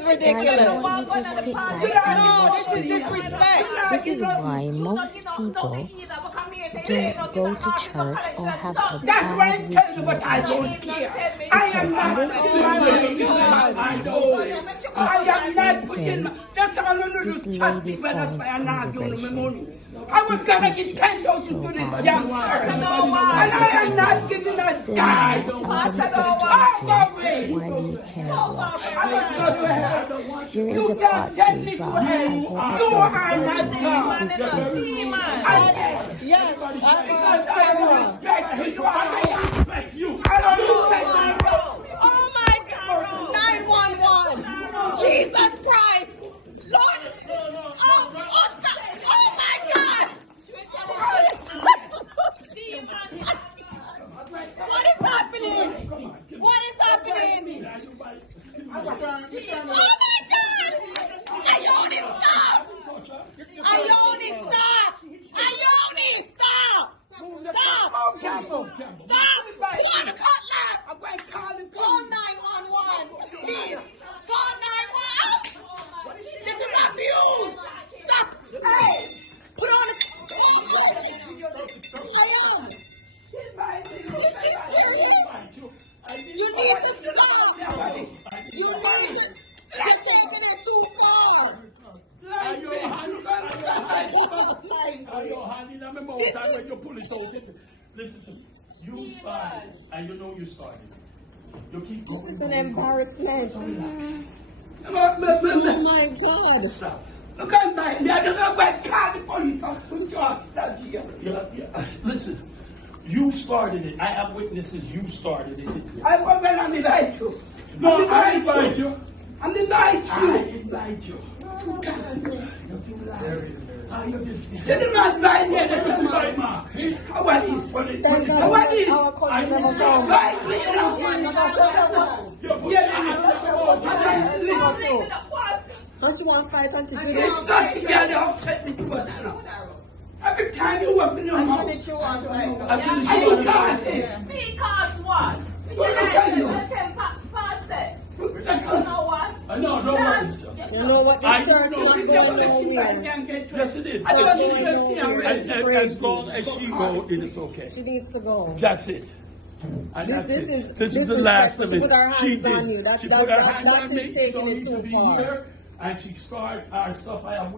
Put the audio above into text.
is ridiculous. Guys, I want you to sit back and watch This is this. disrespect. This is why most people don't go to church or have a bad review of church. Because this lady from his congregation. I was gonna get 10 dollars to this young church. And I am not giving a So guy. now I'm gonna stop talking while you cannot watch to the end. There is a part two, but I won't upload the part two. This is so bad. Yes, oh my God, 911. Jesus Christ. Lord. Oh, stop. Oh my God. What is happening? What is happening? Oh my God. Ione, stop. Ione, stop. Ione, stop. Stop. Stop. Pull on the cutlass. Call 911. Please. Call 911. This is abuse. Stop. Hey. Put on the Ione. This is serious. You need to stop. You need to. You're taking it too far. Listen to me. You started, and you know you started. You keep This going. is an embarrassment. Oh my God. Look at my, I don't know where call the police or some George that's here. Yeah. Listen, you started it. I have witnesses. You started it. I went well and invite you. No, I invite you. And invite I you. invite you. You're too loud. You just. Tell the man by me that This this is is my my mark. how what is? What is? How what is? Our cousin never come. Right, please now. Don't you want to fight until you do It's not together upset me too much now. Every time you open your mouth, this? You want to fight. and you can't say. Because what? What I tell you? No, don't worry, sir. You know what? This church is not going nowhere. Yes, it is. I don't She- know. as long as she goes, it is okay. She needs to go. That's it. And that's This it. is This is the last of disrespectful. it. She put her She hands on did. you. She put her That hands on is me. She taking don't it need too to be far. here. And she started our stuff. I have